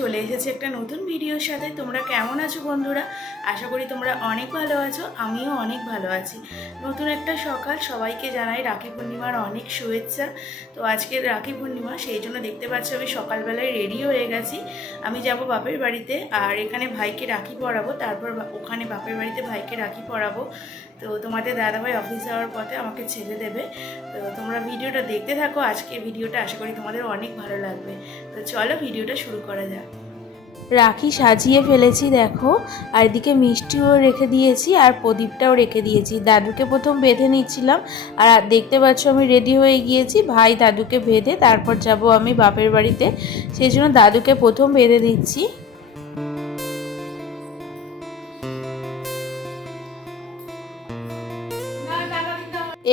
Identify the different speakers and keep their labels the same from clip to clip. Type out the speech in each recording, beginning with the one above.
Speaker 1: চলে এসেছি একটা নতুন ভিডিওর সাথে। তোমরা কেমন আছো বন্ধুরা? আশা করি তোমরা অনেক ভালো আছো, আমিও অনেক ভালো আছি। নতুন একটা সকাল, সবাইকে জানাই রাখি পূর্ণিমার অনেক শুভেচ্ছা। তো আজকে রাখি পূর্ণিমা, সেই জন্য দেখতে পাচ্ছ আমি সকালবেলায় রেডি হয়ে গেছি। আমি যাব বাপের বাড়িতে আর এখানে ভাইকে রাখি পরাবো, তারপর ওখানে বাপের বাড়িতে ভাইকে রাখি পরাবো। তো তোমাদের দাদাভাই অফিস যাওয়ার পথে আমাকে ছেড়ে দেবে। তো তোমরা ভিডিওটা দেখতে থাকো আজকে ভিডিওটা আশা করি তোমাদের অনেক ভালো লাগবে। তো চলো ভিডিওটা শুরু করা যাক।
Speaker 2: রাখি সাজিয়ে ফেলেছি, দেখো। আর এদিকে মিষ্টিও রেখে দিয়েছি, আর প্রদীপটাও রেখে দিয়েছি। দাদুকে প্রথম বেঁধে নিচ্ছিলাম, আর দেখতে পাচ্ছ আমি রেডি হয়ে গিয়েছি। ভাই দাদুকে বেঁধে তারপর যাব আমি বাপের বাড়িতে। সেই জন্য দাদুকে প্রথম বেঁধে দিচ্ছি।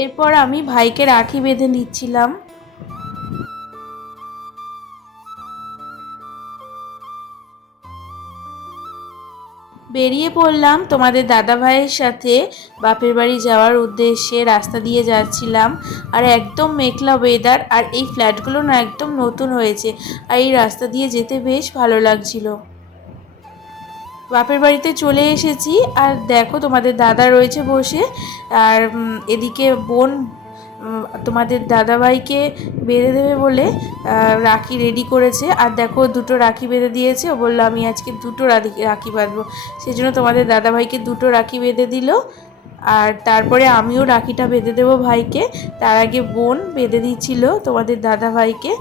Speaker 2: এরপর আমি ভাইকে রাখি বেঁধে নিচ্ছিলাম। বেরিয়ে পড়লাম। তোমাদের দাদা ভাইয়ের সাথে বাপের বাড়ি যাওয়ার উদ্দেশ্যে রাস্তা দিয়ে যাচ্ছিলাম। আর একদম মেঘলা ওয়েদার আর এই ফ্ল্যাটগুলো না একদম নতুন হয়েছে। আর এই রাস্তা দিয়ে যেতে বেশ ভালো লাগছিল। বাপের বাড়িতে চলে এসেছি। আর দেখো তোমাদের দাদা রয়েছে বসে। আর এদিকে বোন তোমাদের দাদাভাইকে বেঁধে দেবে বলে রাখি রেডি করেছে। আর দেখো, দুটো রাখি বেঁধে দিয়েছে। ও বলল, আমি আজকে দুটো রাখি বাঁধবো। সেই জন্য তোমাদের দাদাভাইকে দুটো রাখি বেঁধে দিল। আর তারপরে আমিও রাখিটা বেঁধে দেবো ভাইকে। তার আগে বোন বেঁধে দিচ্ছিল তোমাদের দাদা ভাইকে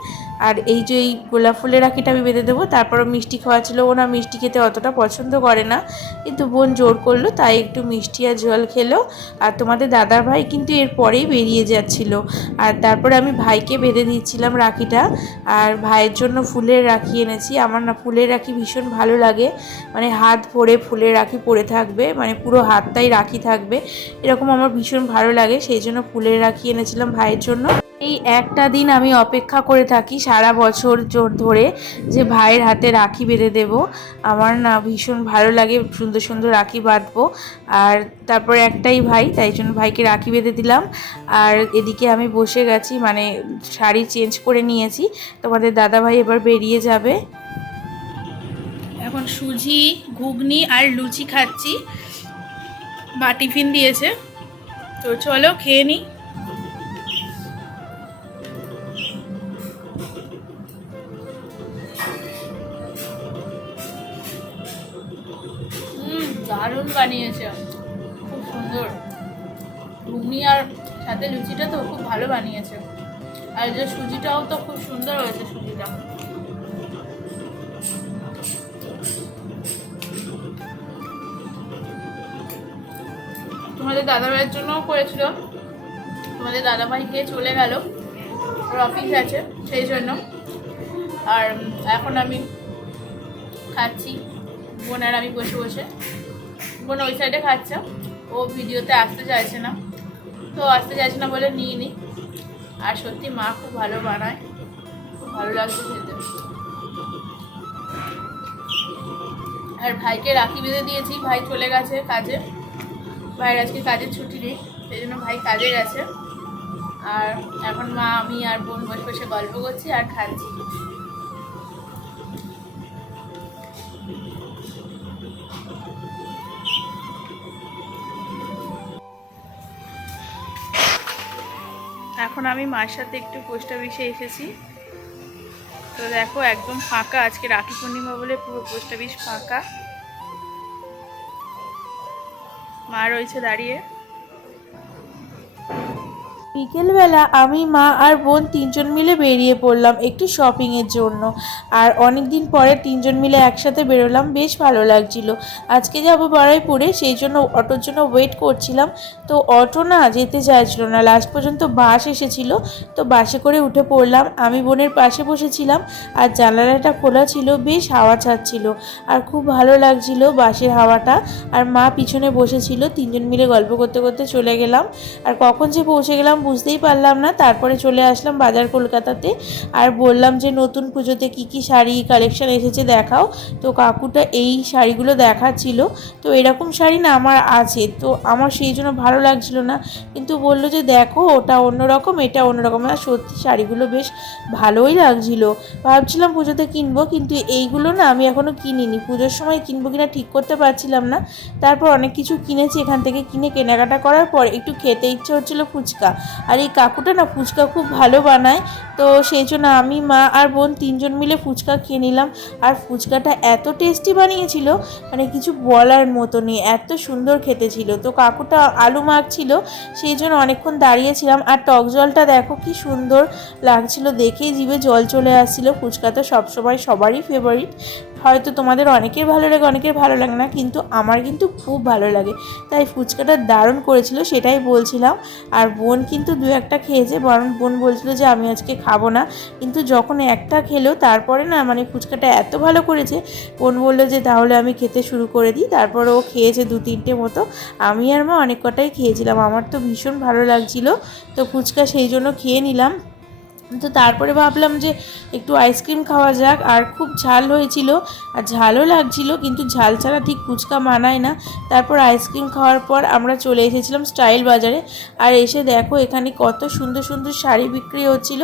Speaker 2: আর এই যে এই গোলাপ ফুলের রাখিটা আমি বেঁধে দেবো, তারপরও মিষ্টি খাওয়া ছিল। ও না মিষ্টি খেতে অতটা পছন্দ করে না, কিন্তু বোন জোর করল, তাই একটু মিষ্টি আর জল খেলো। আর তোমাদের দাদার ভাই কিন্তু এর পরেই বেরিয়ে যাচ্ছিল। আর তারপরে আমি ভাইকে বেঁধে দিচ্ছিলাম রাখিটা। আর ভাইয়ের জন্য ফুলের রাখি এনেছি। আমার না ফুলের রাখি ভীষণ ভালো লাগে। মানে হাত ভরে ফুলের রাখি পরে থাকবে মানে পুরো হাতটাই রাখি থাকবে। এরকম আমার ভীষণ ভালো লাগে, সেই জন্য ফুলের রাখি এনেছিলাম ভাইয়ের জন্য। এই একটা দিন আমি অপেক্ষা করে থাকি সারা বছর জোর ধরে যে ভাইয়ের হাতে রাখি বেঁধে দেব। আমার না ভীষণ ভালো লাগে, সুন্দর সুন্দর রাখি বাঁধবো। আর তারপর একটাই ভাই, তাই জন্য ভাইকে রাখি বেঁধে দিলাম। আর এদিকে আমি বসে গেছি মানে শাড়ি চেঞ্জ করে নিয়েছি। তোমাদের দাদা ভাই এবার বেরিয়ে যাবে।
Speaker 1: এখন সুজি, ঘুগনি আর লুচি খাচ্ছি। বা টিফিন দিয়েছে। তো চলো খেয়ে নিই। লুচিটা তো খুব ভালো বানিয়েছে। আর যে সুজিটাও তো খুব সুন্দর হয়েছে সুজিটা। তোমাদের দাদাভাইয়ের জন্যও করেছিল। তোমাদের দাদাভাই গিয়ে চলে গেল। অফিস আছে, সেই জন্য। আর এখন আমি খাচ্ছি। বোন আর আমি বসে বসে। বোন ওই সাইডে খাচ্ছে। ও ভিডিওতে আসতে চাইছে না। তো আসতে চাইছে না বলে নিয়ে নিই আর সত্যি মা খুব ভালো বানায়, খুব ভালো লাগছে খেতে। আর ভাইকে রাখি বেঁধে দিয়েছি, ভাই চলে গেছে কাজে। ভাইয়ের আজকে কাজের ছুটি নেই, সেই জন্য ভাই কাজে গেছে। আর এখন মা, আমি আর বোন বসে বসে গল্প করছি আর খাচ্ছি। এখন আমি মার সাথে একটু পোস্ট অফিসে এসেছি। তো দেখো, একদম ফাঁকা। আজকে রাখি পূর্ণিমা বলে পুরো পোস্ট অফিস ফাঁকা। মা রয়েছে দাঁড়িয়ে।
Speaker 2: বিকেলবেলা আমি, মা আর বোন তিনজন মিলে বেরিয়ে পড়লাম একটু শপিংয়ের জন্য। আর অনেক দিন পরে তিনজন মিলে একসাথে বেরোলাম, বেশ ভালো লাগছিল। আজকে যাব বারাইপুরে, সেই জন্য অটোর জন্য ওয়েট করছিলাম। তো অটো না যেতে চাইছিল না লাস্ট পর্যন্ত বাস এসেছিল। তো বাসে করে উঠে পড়লাম, আমি বোনের পাশে বসেছিলাম। আর জানালাটা খোলা ছিল, বেশ হাওয়া ছাড়ছিল। আর খুব ভালো লাগছিল বাসের হাওয়াটা। আর মা পিছনে বসেছিল, তিনজন মিলে গল্প করতে করতে চলে গেলাম। আর কখন যে পৌঁছে গেলাম বুঝতেই পারলাম না। তারপরে চলে আসলাম বাজার কলকাতাতে আর বললাম যে, নতুন পুজোতে কি কি শাড়ি কালেকশন এসেছে দেখাও। তো কাকুটা এই শাড়িগুলো দেখাচ্ছিল। তো এরকম শাড়ি না আমার আছে, তো আমার সেই জন্য ভালো লাগছিল না। কিন্তু বলল যে, দেখো, ওটা অন্যরকম, এটা অন্যরকম। আর সত্যি শাড়িগুলো বেশ ভালোই লাগছিল। ভাবছিলাম পুজোতে কিনবো, কিন্তু এইগুলো না আমি এখনও কিনিনি। পুজোর সময় কিনবো কিনা ঠিক করতে পারছিলাম না। তারপর অনেক কিছু কিনেছি এখান থেকে কিনে কেনাকাটা করার পর একটু খেতে ইচ্ছে হচ্ছিল ফুচকা। আর এই কাকুটা না ফুচকা খুব ভালো বানায়। তো সেই জন্য আমি, মা আর বোন তিনজন মিলে ফুচকা খেয়ে নিলাম। আর ফুচকাটা এত টেস্টি বানিয়েছিল মানে কিছু বলার মতো নেই, এত সুন্দর খেতে ছিল। তো কাকুটা আলু মাখছিল, সেই জন্য অনেকক্ষণ দাঁড়িয়েছিলাম। আর টক জলটা দেখো কি সুন্দর লাগছিল, দেখেই জিভে জল চলে আসছিল। ফুচকা তো সবসময় সবারই ফেভারিট হয়তো তোমাদের অনেকের ভালো লাগে, অনেকের ভালো লাগে না, কিন্তু আমার কিন্তু খুব ভালো লাগে। তাই ফুচকাটা দারুণ করেছিল, সেটাই বলছিলাম। আর বোন কিন্তু দু একটা খেয়েছে, বরং বোন বলছিল যে, আমি আজকে খাব না। কিন্তু যখন একটা খেলো, তারপরে না মানে ফুচকাটা এত ভালো করেছে, বোন বলল যে, তাহলে আমি খেতে শুরু করে দিই। তারপর ও খেয়েছে দু তিনটে মতো। আমি আর মা অনেক কটাই খেয়েছিলাম, আমার তো ভীষণ ভালো লাগছিল। তো ফুচকা সেই জন্য খেয়ে নিলাম। তো তারপরে ভাবলাম যে একটু আইসক্রিম খাওয়া যাক, আর খুব ঝাল হয়েছিল, আর ঝালও লাগছিল, কিন্তু ঝাল ছাড়া ঠিক ফুচকা মানায় না। তারপর আইসক্রিম খাওয়ার পর আমরা চলে এসেছিলাম স্টাইল বাজারে, আর এসে দেখো এখানে কত সুন্দর সুন্দর শাড়ি বিক্রি হচ্ছিল,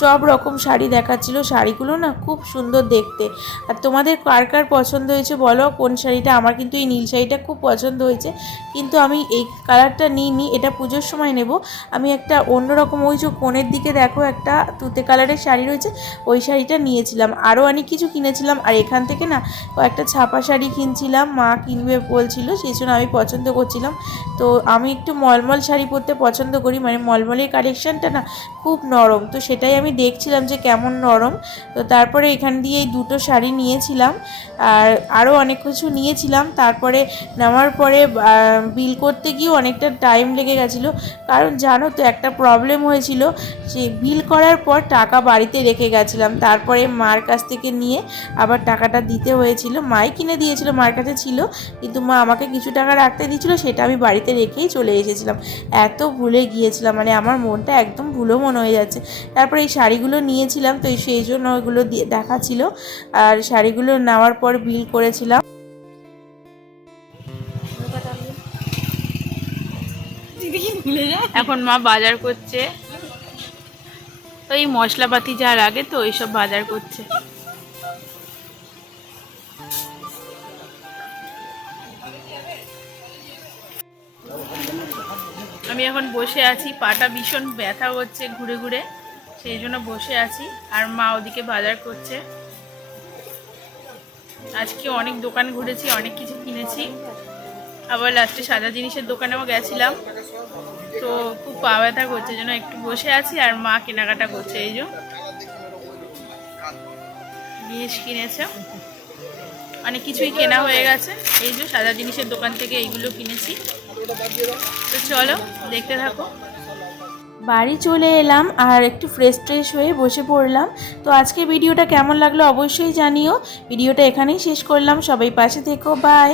Speaker 2: সব রকম শাড়ি দেখাচ্ছিল, শাড়িগুলো না খুব সুন্দর দেখতে। আর তোমাদের কার কার পছন্দ হয়েছে বলো, কোন শাড়িটা? আমার কিন্তু এই নীল শাড়িটা খুব পছন্দ হয়েছে, কিন্তু আমি এই কালারটা নিইনি, এটা পুজোর সময় নেব। আমি একটা অন্যরকম ওই যে কোণের দিকে দেখো একটা তুতে কালারের শাড়ি রয়েছে, ওই শাড়িটা নিয়েছিলাম। আরও অনেক কিছু কিনেছিলাম, আর এখান থেকে না কয়েকটা ছাপা শাড়ি কিনছিলাম, মা কিনবে বলছিল, সেই জন্য আমি পছন্দ করছিলাম। তো আমি একটু মলমল শাড়ি পরতে পছন্দ করি মানে মলমলের কালেকশানটা না খুব নরম। তো সেটাই আমি দেখছিলাম যে কেমন নরম। তো তারপরে এখান দিয়ে এই দুটো শাড়ি নিয়েছিলাম, আর আরও অনেক কিছু নিয়েছিলাম। তারপরে নেওয়ার পরে বিল করতে গিয়েও অনেকটা টাইম লেগে গেছিল। কারণ জানো তো একটা প্রবলেম হয়েছিল সে বিল করার পর টাকা বাড়িতে রেখে গেছিলাম। তারপরে মার কাছ থেকে নিয়ে আবার টাকাটা দিতে হয়েছিল। মাই কিনে দিয়েছিল, মার কাছে ছিল। কিন্তু মা আমাকে কিছু টাকা রাখতে দিয়েছিল, সেটা আমি বাড়িতে রেখেই চলে এসেছিলাম। এত ভুলে গিয়েছিলাম মানে আমার মনটা একদম ভুলো মনে হয়ে যাচ্ছে। তারপরে এই শাড়িগুলো নিয়েছিলাম, তো সেই জন্য ওইগুলো দিয়ে দেখাচ্ছিল। আর শাড়িগুলো নেওয়ার পর বিল করেছিলাম।
Speaker 1: এখন মা বাজার করছে। তো এই মশলাপাতি যা লাগে তো এইসব বাজার করছে। আমি এখন বসে আছি, পাটা ভীষণ ব্যথা হচ্ছে ঘুরে ঘুরে, সেই জন্য বসে আছি, আর মা ওদিকে বাজার করছে। আজকে অনেক দোকান ঘুরেছি, অনেক কিছু কিনেছি। আবার লাস্টে সাদা জিনিসের দোকানেও গেছিলাম। তো খুব পা ব্যথা করছে, যেন একটু বসে আছি আর মা কেনাকাটা করছে, এই যে। জিনিস কিনেছে। অনেক কিছুই কেনা হয়ে গেছে। এই যে সাদা জিনিসের দোকান থেকে এইগুলো কিনেছি। তো চলো, দেখতে থাকো।
Speaker 2: বাড়ি চলে এলাম আর একটু ফ্রেশ ট্রেশ হয়ে বসে পড়লাম। তো আজকে ভিডিওটা কেমন লাগল অবশ্যই জানিও। ভিডিওটা এখানেই শেষ করলাম। সবাই পাশে থেকো। বাই